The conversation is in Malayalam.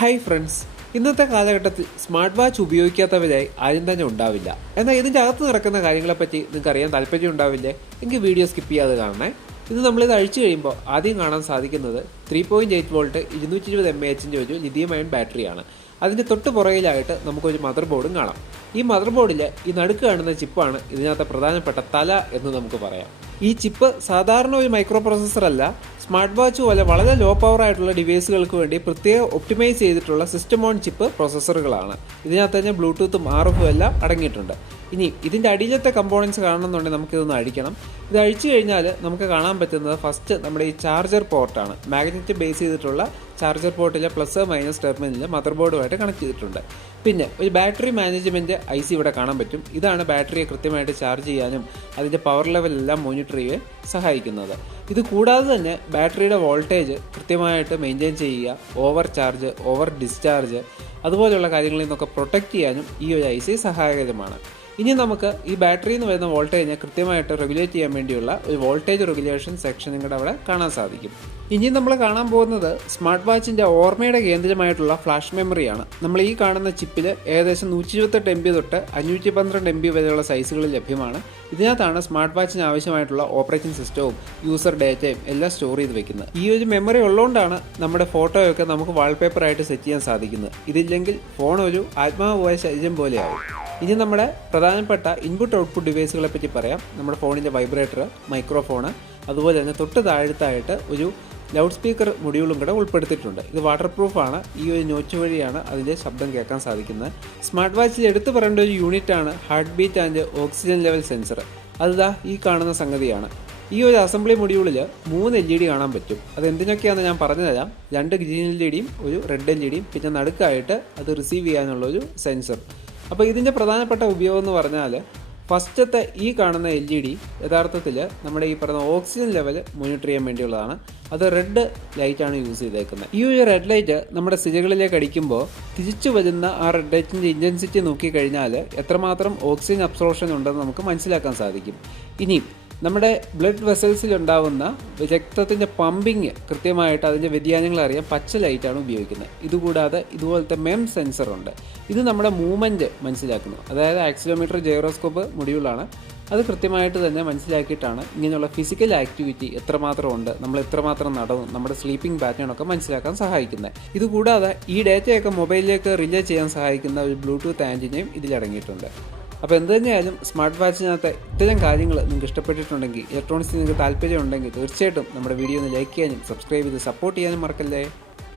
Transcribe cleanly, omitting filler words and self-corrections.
ഹായ് ഫ്രണ്ട്സ്, ഇന്നത്തെ കാലഘട്ടത്തിൽ സ്മാർട്ട് വാച്ച് ഉപയോഗിക്കാത്തവരായി ആരും തന്നെ ഉണ്ടാവില്ല. എന്നാൽ ഇതിൻ്റെ അകത്ത് നടക്കുന്ന കാര്യങ്ങളെപ്പറ്റി നിങ്ങൾക്ക് അറിയാൻ താല്പര്യം ഉണ്ടാവില്ലേ? എങ്കിൽ വീഡിയോ സ്കിപ്പ് ചെയ്യാതെ കാണണേ. ഇത് നമ്മളിത് അഴിച്ചു കഴിയുമ്പോൾ ആദ്യം കാണാൻ സാധിക്കുന്നത് 3.8 വോൾട്ട് 220 mAh ഒരു ലിഥിയം അയൺ ബാറ്ററിയാണ്. അതിൻ്റെ തൊട്ട് പുറകിലായിട്ട് നമുക്കൊരു മദർ ബോർഡും കാണാം. ഈ മദർ ബോർഡിൽ ഈ നടുക്ക് കാണുന്ന ചിപ്പാണ് ഇതിനകത്ത് പ്രധാനപ്പെട്ട തല എന്ന് നമുക്ക് പറയാം. ഈ ചിപ്പ് സാധാരണ ഒരു മൈക്രോ പ്രോസസ്സർ അല്ല. സ്മാർട്ട് വാച്ച് പോലെ വളരെ ലോ പവർ ആയിട്ടുള്ള ഡിവൈസുകൾക്ക് വേണ്ടി പ്രത്യേകം ഒപ്റ്റിമൈസ് ചെയ്തിട്ടുള്ള സിസ്റ്റം ഓൺ ചിപ്പ് പ്രോസസ്സറുകളാണ്. ഇതിനകത്ത് തന്നെ ബ്ലൂടൂത്തും RFും എല്ലാം അടങ്ങിയിട്ടുണ്ട്. ഇനി ഇതിൻ്റെ അടിയിലത്തെ കമ്പോണൻസ് കാണണമെന്നുണ്ടെങ്കിൽ നമുക്കിതൊന്ന് അഴിക്കണം. ഇത് അഴിച്ചു കഴിഞ്ഞാൽ നമുക്ക് കാണാൻ പറ്റുന്നത് ഫസ്റ്റ് നമ്മുടെ ഈ ചാർജർ പോർട്ടാണ്. മാഗ്നറ്റ് ബേസ് ചെയ്തിട്ടുള്ള ചാർജർ പോർട്ടിലെ പ്ലസ് മൈനസ് ടെർമിനലിൽ മദർ ബോർഡുമായിട്ട് കണക്ട് ചെയ്തിട്ടുണ്ട്. പിന്നെ ഒരു ബാറ്ററി മാനേജ്മെൻറ്റ് IC ഇവിടെ കാണാൻ പറ്റും. ഇതാണ് ബാറ്ററിയെ കൃത്യമായിട്ട് ചാർജ് ചെയ്യാനും അതിൻ്റെ പവർ ലെവലെല്ലാം മോണിറ്റർ ചെയ്യാൻ സഹായിക്കുന്നത്. ഇത് കൂടാതെ തന്നെ ബാറ്ററിയുടെ വോൾട്ടേജ് കൃത്യമായിട്ട് മെയിൻറ്റെയിൻ ചെയ്യുക, ഓവർ ചാർജ്, ഓവർ ഡിസ്ചാർജ് അതുപോലെയുള്ള കാര്യങ്ങളിൽ നിന്നൊക്കെ പ്രൊട്ടക്റ്റ് ചെയ്യാനും ഈ ഒരു IC സഹായകരമാണ്. ഇനി നമുക്ക് ഈ ബാറ്ററിയിൽ നിന്ന് വരുന്ന വോൾട്ടേജിനെ കൃത്യമായിട്ട് റെഗുലേറ്റ് ചെയ്യാൻ വേണ്ടിയുള്ള ഒരു വോൾട്ടേജ് റെഗുലേഷൻ സെക്ഷൻ നിങ്ങളുടെ അവിടെ കാണാൻ സാധിക്കും. ഇനി നമ്മൾ കാണാൻ പോകുന്നത് സ്മാർട്ട് വാച്ചിൻ്റെ ഓർമ്മയുടെ കേന്ദ്രമായിട്ടുള്ള ഫ്ലാഷ് മെമ്മറിയാണ്. നമ്മൾ ഈ കാണുന്ന ചിപ്പിൽ ഏകദേശം 128 MB തൊട്ട് 512 MB വരെയുള്ള സൈസുകളിൽ ലഭ്യമാണ്. ഇതിനകത്താണ് സ്മാർട്ട് വാച്ചിന് ആവശ്യമായിട്ടുള്ള ഓപ്പറേറ്റിംഗ് സിസ്റ്റവും യൂസർ ഡേറ്റയും എല്ലാം സ്റ്റോർ ചെയ്ത് വെക്കുന്നത്. ഈ ഒരു മെമ്മറി ഉള്ളതുകൊണ്ടാണ് നമ്മുടെ ഫോട്ടോയൊക്കെ നമുക്ക് വാൾപേപ്പറായിട്ട് സെറ്റ് ചെയ്യാൻ സാധിക്കുന്നത്. ഇതില്ലെങ്കിൽ ഫോൺ ഒരു ആത്മാവ് പോയ ശരീരം പോലെയാവും. ഇനി നമ്മുടെ പ്രധാനപ്പെട്ട ഇൻപുട്ട് ഔട്ട്പുട്ട് ഡിവൈസുകളെ പറ്റി പറയാം. നമ്മുടെ ഫോണിൻ്റെ വൈബ്രേറ്റർ, മൈക്രോഫോണ്, അതുപോലെ തന്നെ തൊട്ട് താഴത്തായിട്ട് ഒരു ലൗഡ് സ്പീക്കർ മൊഡ്യൂളും കൂടെ ഉൾപ്പെടുത്തിയിട്ടുണ്ട്. ഇത് വാട്ടർ പ്രൂഫാണ്. ഈ ഒരു നോച്ച് വഴിയാണ് അതിൻ്റെ ശബ്ദം കേൾക്കാൻ സാധിക്കുന്നത്. സ്മാർട്ട് വാച്ചിൽ എടുത്തു പറയേണ്ട ഒരു യൂണിറ്റാണ് heart beat and oxygen level sensor. അതിതാ ഈ കാണുന്ന സംഗതിയാണ്. ഈ ഒരു അസംബ്ലി മൊഡ്യൂളിൽ 3 LED കാണാൻ പറ്റും. അത് എന്തിനൊക്കെയാണെന്ന് ഞാൻ പറഞ്ഞു തരാം. 2 ഗ്രീൻ LEDയും ഒരു റെഡ് LEDയും പിന്നെ നടുക്കായിട്ട് അത് റിസീവ് ചെയ്യാനുള്ളൊരു സെൻസർ. അപ്പോൾ ഇതിൻ്റെ പ്രധാനപ്പെട്ട ഉപയോഗം എന്ന് പറഞ്ഞാൽ ഫസ്റ്റത്തെ ഈ കാണുന്ന LED യഥാർത്ഥത്തിൽ നമ്മുടെ ഈ പറഞ്ഞ ഓക്സിജൻ ലെവൽ മോണിറ്റർ ചെയ്യാൻ വേണ്ടിയുള്ളതാണ്. അത് റെഡ് ലൈറ്റാണ് യൂസ് ചെയ്തേക്കുന്നത്. ഈ ഒരു റെഡ് ലൈറ്റ് നമ്മുടെ സിരകളിലേക്ക് അടിക്കുമ്പോൾ തിരിച്ചു വരുന്ന ആ റെഡ് ലൈറ്റിൻ്റെ ഇൻറ്റൻസിറ്റി നോക്കിക്കഴിഞ്ഞാൽ എത്രമാത്രം ഓക്സിജൻ അബ്സോർപ്ഷൻ ഉണ്ടെന്ന് നമുക്ക് മനസ്സിലാക്കാൻ സാധിക്കും. ഇനി നമ്മുടെ ബ്ലഡ് വെസൽസിൽ ഉണ്ടാവുന്ന രക്തത്തിൻ്റെ പമ്പിങ് കൃത്യമായിട്ട് അതിൻ്റെ വ്യതിയാനങ്ങൾ അറിയാൻ പച്ച ലൈറ്റാണ് ഉപയോഗിക്കുന്നത്. ഇതുകൂടാതെ ഇതുപോലത്തെ MEM സെൻസറുണ്ട്. ഇത് നമ്മുടെ മൂവ്മെൻറ്റ് മനസ്സിലാക്കുന്നു. അതായത് ആക്സിലോമീറ്റർ ജൈറോസ്കോപ്പ് മൊഡ്യൂളാണ്. അത് കൃത്യമായിട്ട് തന്നെ മനസ്സിലാക്കിയിട്ടാണ് ഇങ്ങനെയുള്ള ഫിസിക്കൽ ആക്ടിവിറ്റി എത്രമാത്രം ഉണ്ട്, നമ്മൾ എത്രമാത്രം നടന്നു, നമ്മുടെ സ്ലീപ്പിംഗ് പാറ്റേൺ ഒക്കെ മനസ്സിലാക്കാൻ സഹായിക്കുന്നത്. ഇതുകൂടാതെ ഈ ഡേറ്റയൊക്കെ മൊബൈലിലേക്ക് റിലേ ചെയ്യാൻ സഹായിക്കുന്ന ഒരു ബ്ലൂടൂത്ത് ആൻറ്റിനയും ഇതിലടങ്ങിയിട്ടുണ്ട്. അപ്പോൾ എന്ത് തന്നെയായാലും സ്മാർട്ട് വാച്ചിനകത്ത് ഇത്തരം കാര്യങ്ങൾ നിങ്ങൾക്ക് ഇഷ്ടപ്പെട്ടിട്ടുണ്ടെങ്കിൽ, ഇലക്ട്രോണിക്സിൽ നിങ്ങൾക്ക് താല്പര്യം ഉണ്ടെങ്കിൽ തീർച്ചയായിട്ടും നമ്മുടെ വീഡിയോ ഒന്ന് ലൈക്ക് ചെയ്യാനും സബ്സ്ക്രൈബ് ചെയ്ത് സപ്പോർട്ട് ചെയ്യാനും മറക്കല്ലേ.